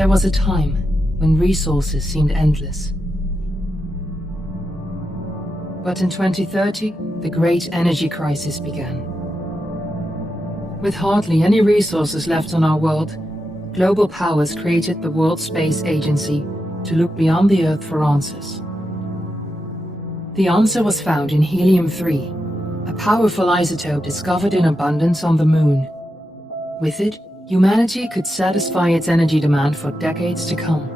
There was a time when resources seemed endless. But in 2030, the great energy crisis began. With hardly any resources left on our world, global powers created the World Space Agency to look beyond the Earth for answers. The answer was found in helium-3, a powerful isotope discovered in abundance on the Moon. With it, humanity could satisfy its energy demand for decades to come.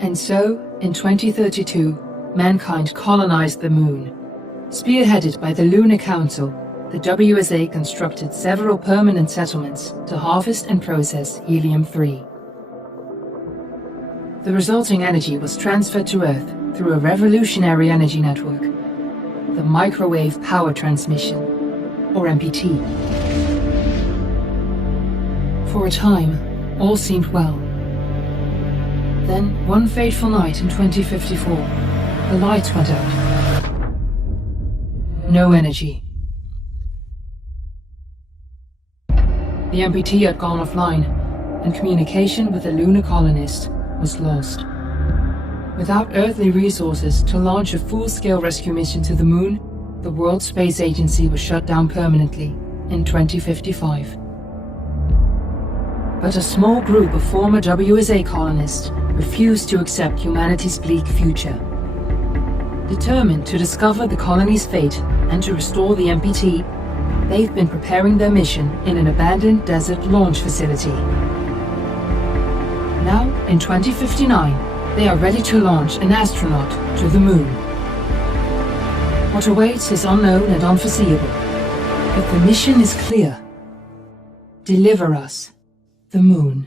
And so, in 2032, mankind colonized the Moon. Spearheaded by the Lunar Council, the WSA constructed several permanent settlements to harvest and process helium-3. The resulting energy was transferred to Earth through a revolutionary energy network, the Microwave Power Transmission, or MPT. For a time, all seemed well. Then, one fateful night in 2054, the lights went out. No energy. The MPT had gone offline, and communication with the lunar colonist was lost. Without earthly resources to launch a full-scale rescue mission to the Moon, the World Space Agency was shut down permanently in 2055. But a small group of former WSA colonists refused to accept humanity's bleak future. Determined to discover the colony's fate and to restore the MPT, they've been preparing their mission in an abandoned desert launch facility. Now, in 2059, they are ready to launch an astronaut to the Moon. What awaits is unknown and unforeseeable, but the mission is clear. Deliver us the Moon.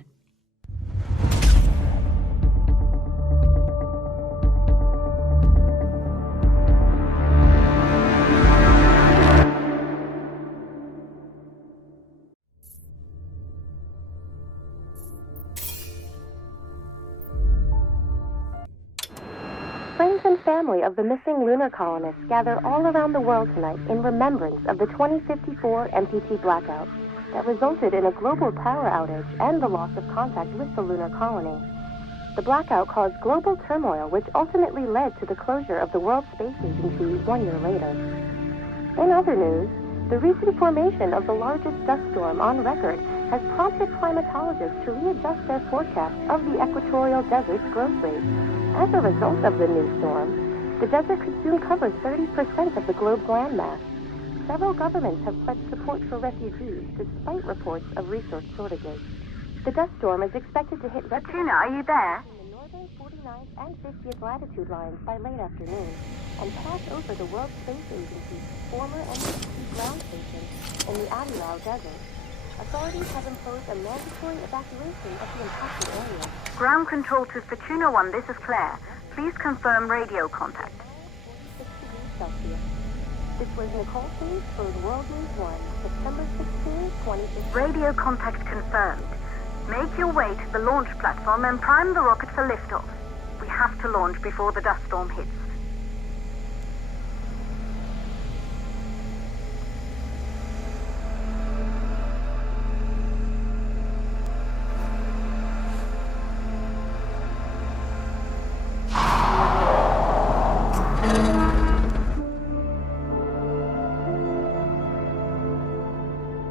Friends and family of the missing lunar colonists gather all around the world tonight in remembrance of the 2054 MPT blackout that resulted in a global power outage and the loss of contact with the lunar colony. The blackout caused global turmoil, which ultimately led to the closure of the World Space Agency 1 year later. In other news, the recent formation of the largest dust storm on record has prompted climatologists to readjust their forecast of the equatorial desert's growth rate. As a result of the new storm, the desert could soon cover 30% of the globe's landmass. Several governments have pledged support for refugees despite reports of resource shortages. The dust storm is expected to hit Tuna, are you there? in the northern 49th and 50th latitude lines by late afternoon and pass over the World Space Agency's former MPT ground station in the Abilal Desert. Authorities have imposed a mandatory evacuation of the impacted area. Ground control to Fortuna 1, this is Claire. Please confirm radio contact. 46 degrees Celsius. This was Nicole Hayes for World News 1, September 16, 2015. Radio contact confirmed. Make your way to the launch platform and prime the rocket for liftoff. We have to launch before the dust storm hits.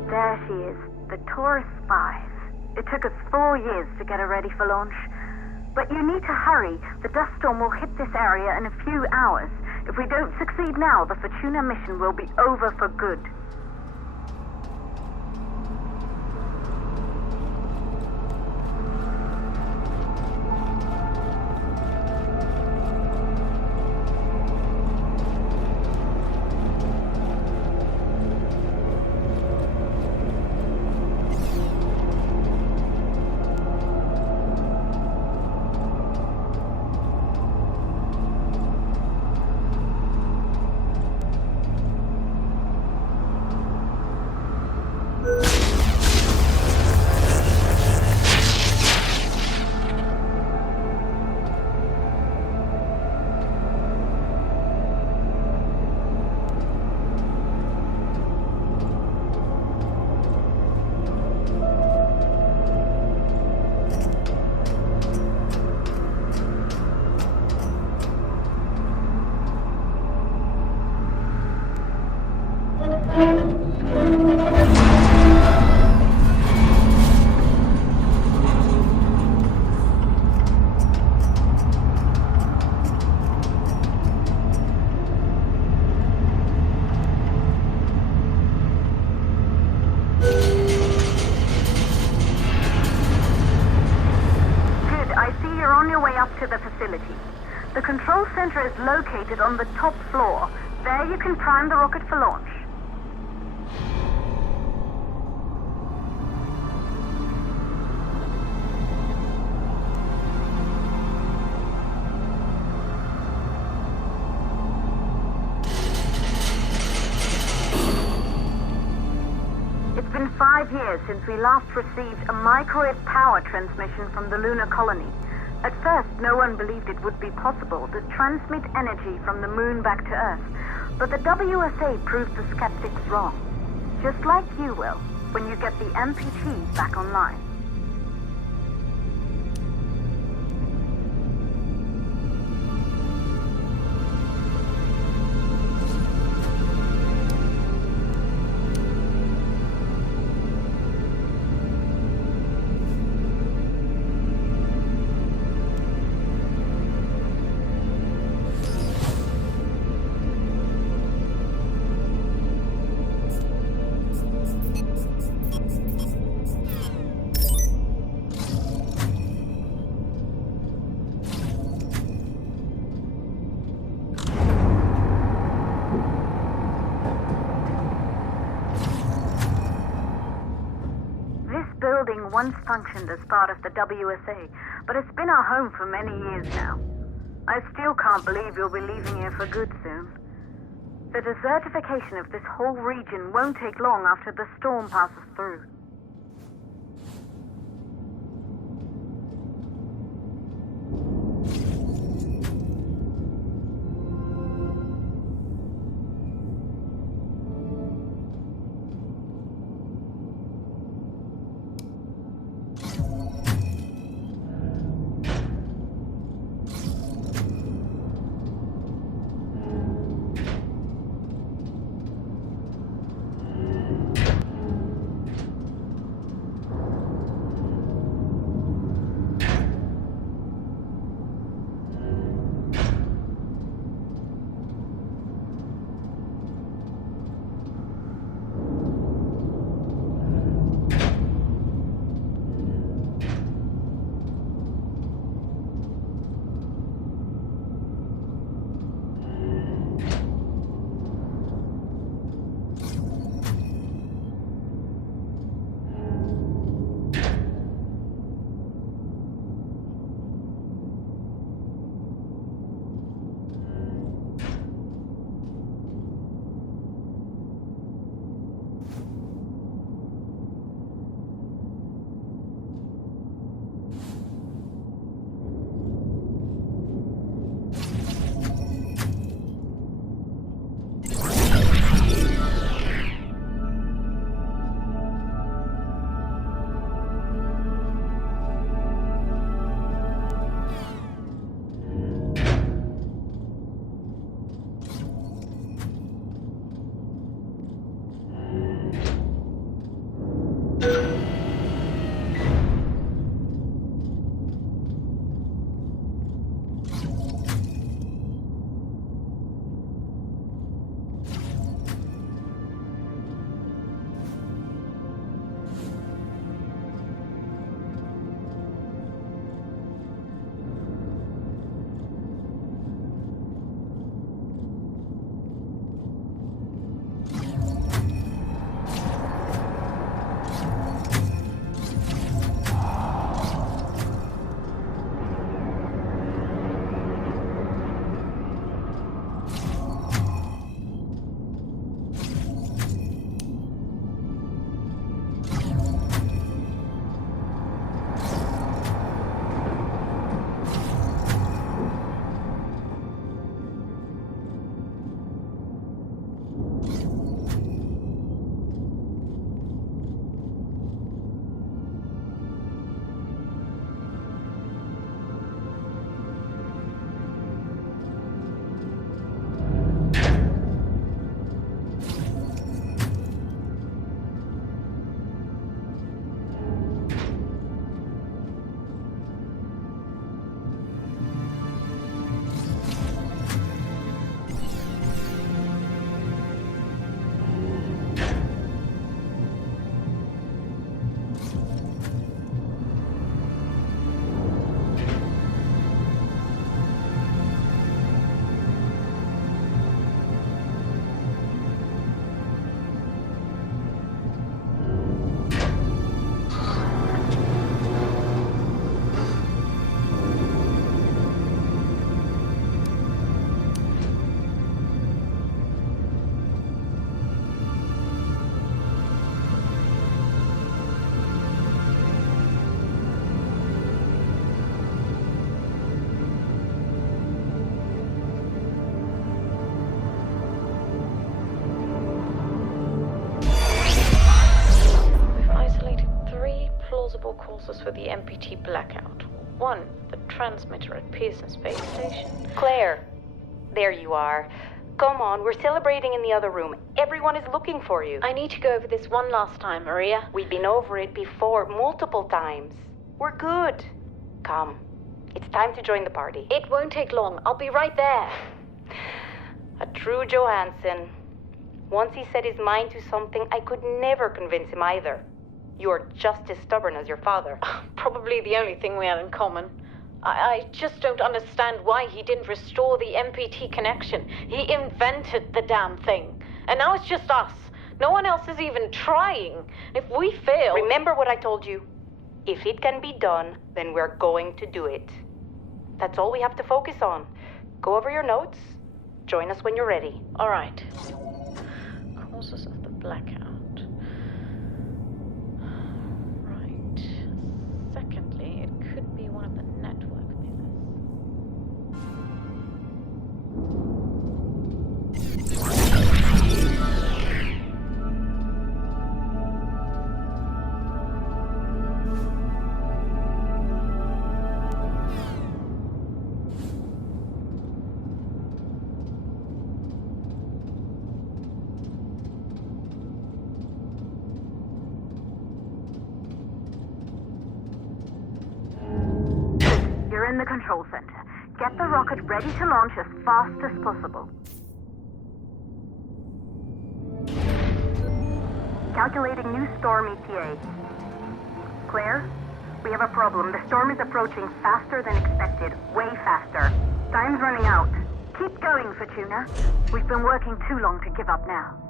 There she is, the Taurus 5. It took us 4 years to get her ready for launch. But you need to hurry. The dust storm will hit this area in a few hours. If we don't succeed now, the Fortuna mission will be over for good. to the facility. The control center is located on the top floor. There you can prime the rocket for launch. It's been 5 years since we last received a microwave power transmission from the lunar colony. At first, no one believed it would be possible to transmit energy from the moon back to Earth, but the WSA proved the skeptics wrong. Just like you will, when you get the MPT back online. Building once functioned as part of the WSA, but it's been our home for many years now. I still can't believe you'll be leaving here for good soon. The desertification of this whole region won't take long after the storm passes through. possible causes for the MPT blackout. 1, the transmitter at Pearson Space Station. Claire, there you are. Come on, we're celebrating in the other room. Everyone is looking for you. I need to go over this one last time, Maria. We've been over it before, multiple times. We're good. Come, it's time to join the party. It won't take long. I'll be right there. A true Johansson. Once he set his mind to something, I could never convince him either. You're just as stubborn as your father. Probably the only thing we had in common. I just don't understand why he didn't restore the MPT connection. He invented the damn thing. And now it's just us. No one else is even trying. If we fail... Remember what I told you. If it can be done, then we're going to do it. That's all we have to focus on. Go over your notes. Join us when you're ready. All right. Causes of the blackout. Right. Secondly, it could be one of the network You're in the control center. Get the rocket ready to launch as fast as possible. Calculating new storm ETA. Claire, we have a problem. The storm is approaching faster than expected. Way faster. Time's running out. Keep going, Fortuna. We've been working too long to give up now.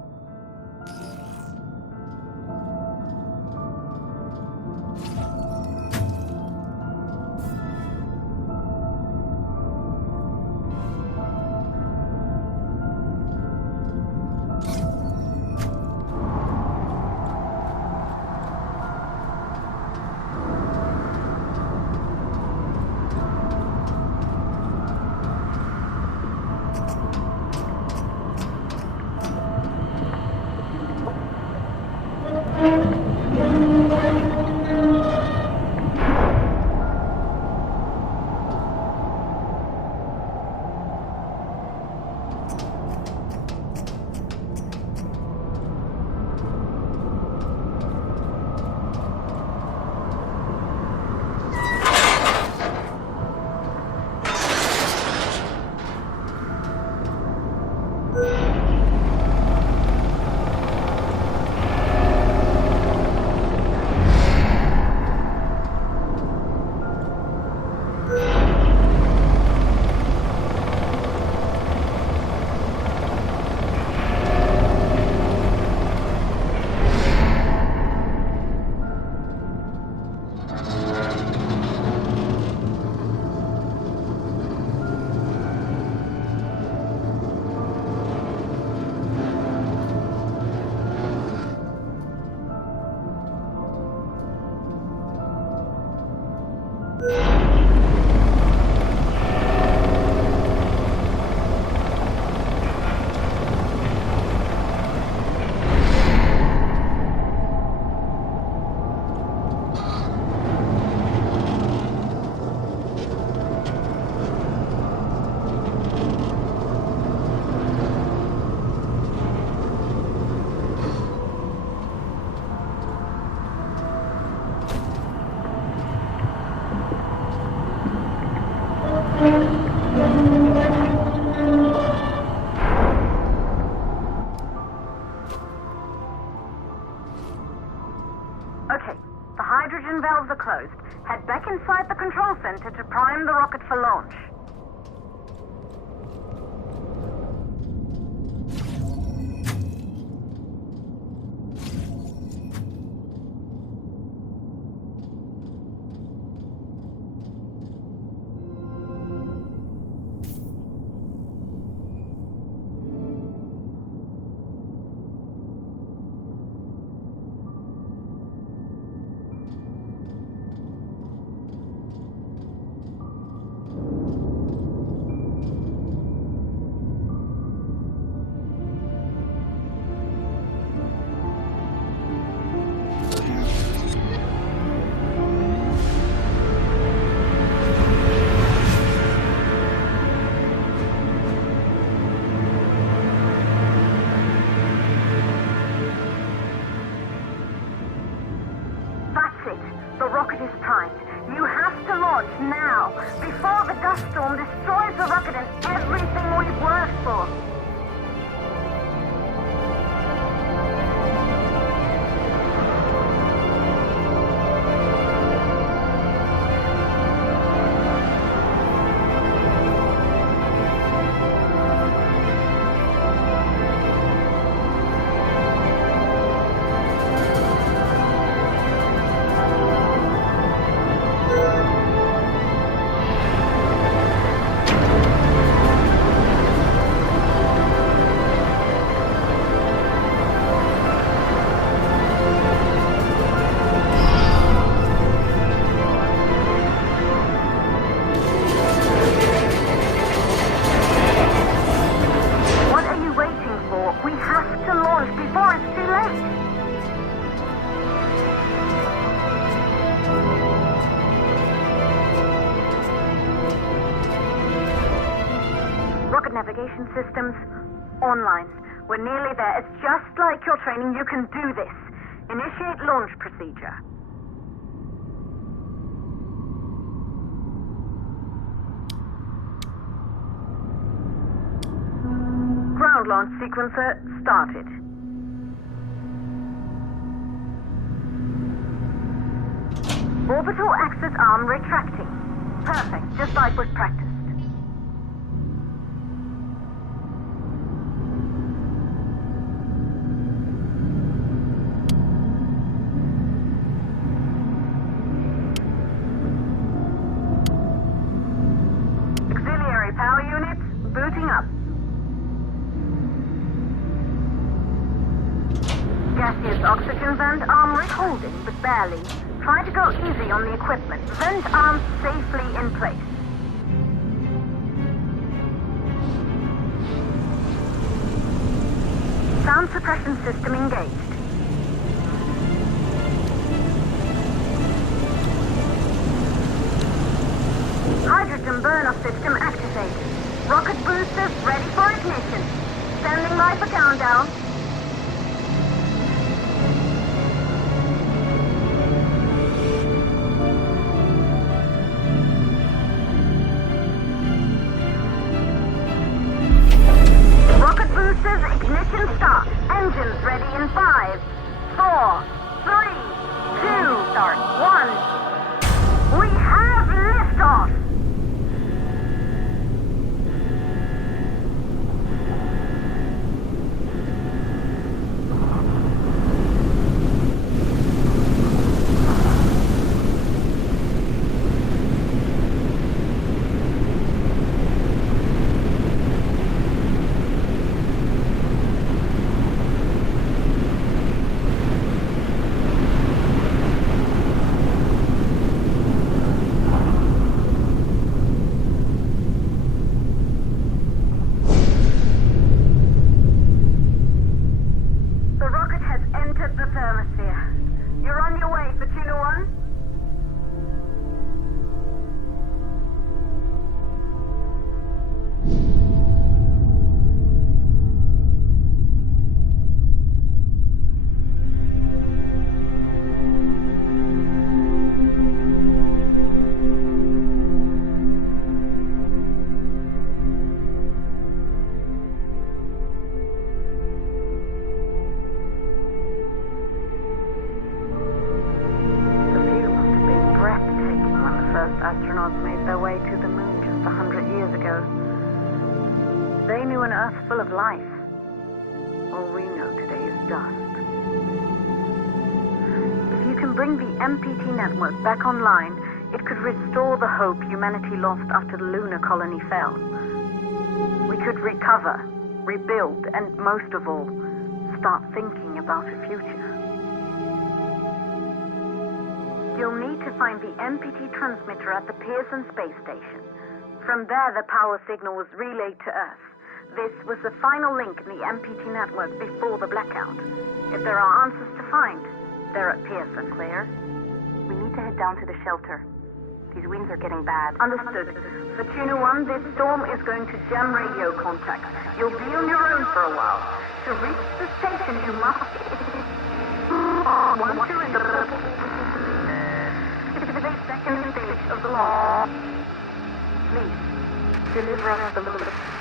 Okay, the hydrogen valves are closed. Head back inside the control center to prime the rocket for launch. primed. You have to launch now, before the dust storm destroys the rocket and everything we've worked for. Navigation systems online. We're nearly there. It's just like your training. You can do this. Initiate launch procedure. Ground launch sequencer started. Orbital axis arm retracting. Perfect, just like was practiced. Power units booting up. Gaseous oxygen vent arm holding, but barely. Try to go easy on the equipment. Vent arm safely in place. Sound suppression system engaged. Hydrogen burn-off system activated. Rocket boosters ready for ignition. Standing by for countdown. Rocket boosters ignition start. Engines ready in 5, 4, 3, 2, start 1. We have liftoff. Astronauts made their way to the moon just 100 years ago. They knew an Earth full of life. All we know today is dust. If you can bring the MPT network back online, it could restore the hope humanity lost after the lunar colony fell. We could recover, rebuild, and most of all, start thinking about a future. You'll need to find the MPT transmitter at the Pearson space station. From there, the power signal was relayed to Earth. This was the final link in the MPT network before the blackout. If there are answers to find, they're at Pearson. Clear? We need to head down to the shelter. These winds are getting bad. Understood. For Tuna 1, this storm is going to jam radio contact. You'll be on your own for a while. To reach the station, you must... Once you're in the... of the launch. Please, deliver us the Luna.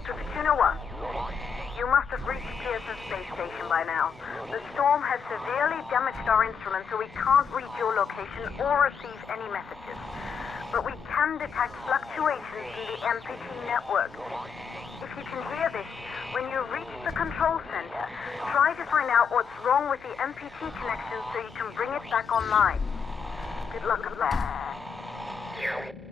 to Fortuna 1. You must have reached Pearson Space Station by now. The storm has severely damaged our instruments, so we can't reach your location or receive any messages. But we can detect fluctuations in the MPT network. If you can hear this, when you reach the control center, try to find out what's wrong with the MPT connection so you can bring it back online. Good luck with that.